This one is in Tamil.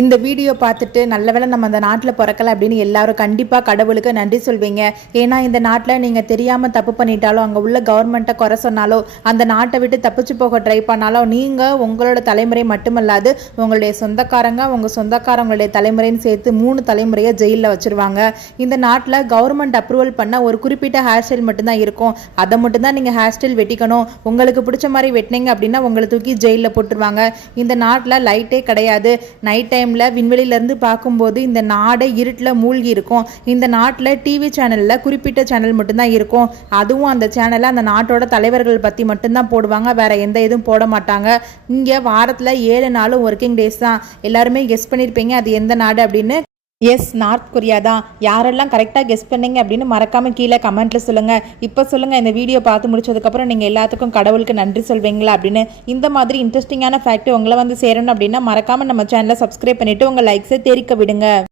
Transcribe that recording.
இந்த வீடியோ பார்த்துட்டு நல்ல வேளை நம்ம அந்த நாட்டில் பிறக்கல அப்படின்னு எல்லாரும் கண்டிப்பாக கடவுளுக்கு நன்றி சொல்வீங்க. ஏன்னா இந்த நாட்டில் நீங்கள் தெரியாமல் தப்பு பண்ணிட்டாலோ அங்கே உள்ள கவர்மெண்ட்டை குறை சொன்னாலோ அந்த நாட்டை விட்டு தப்பிச்சு போக ட்ரை பண்ணாலோ நீங்கள் உங்களோட தலைமுறை மட்டுமல்லாது உங்களுடைய சொந்தக்காரங்க உங்கள் சொந்தக்காரங்களுடைய தலைமுறைன்னு சேர்த்து 3 தலைமுறையை ஜெயிலில் வச்சுருவாங்க. இந்த நாட்டில் கவர்மெண்ட் அப்ரூவல் பண்ண ஒரு குறிப்பிட்ட ஹேர் ஸ்டைல் மட்டும்தான் இருக்கும். அதை மட்டும்தான் நீங்கள் ஹேர் ஸ்டைல் வெட்டிக்கணும். உங்களுக்கு பிடிச்ச மாதிரி வெட்டினீங்க அப்படின்னா உங்களை தூக்கி ஜெயிலில் போட்டுருவாங்க. இந்த நாட்டில் லைட்டே கிடையாது. நைட் டைமில் விண்வெளியிலேருந்து பார்க்கும்போது இந்த நாடே இருட்டில் மூழ்கி இருக்கும். இந்த நாட்டில் டிவி சேனலில் குறிப்பிட்ட சேனல் மட்டும்தான் இருக்கும். அதுவும் அந்த சேனலில் அந்த நாட்டோட தலைவர்கள் பற்றி மட்டும்தான் போடுவாங்க. வேற எந்த இதுவும் போட மாட்டாங்க. இங்கே வாரத்தில் 7 நாளும் ஒர்க்கிங் டேஸ் தான். எல்லாருமே கெஸ் பண்ணியிருப்பீங்க அது எந்த நாடு அப்படின்னு. எஸ், நார்த் கொரியா தான். யாரெல்லாம் கரெக்டாக கெஸ் பண்ணீங்க அப்படின்னு மறக்காமல் கீழே கமெண்ட்டில் சொல்லுங்கள். இப்போ சொல்லுங்கள், இந்த வீடியோ பார்த்து முடிச்சதுக்கப்புறம் நீங்கள் எல்லாத்துக்கும் கடவுளுக்கு நன்றி சொல்வீங்களா அப்படின்னு. இந்த மாதிரி இன்ட்ரெஸ்டிங்கான ஃபேக்ட் உங்களை வந்து சேரணும் அப்படின்னா மறக்காமல் நம்ம சேனலை சப்ஸ்கிரைப் பண்ணிவிட்டு உங்கள் லைக்ஸை தெரிவிக்க விடுங்க.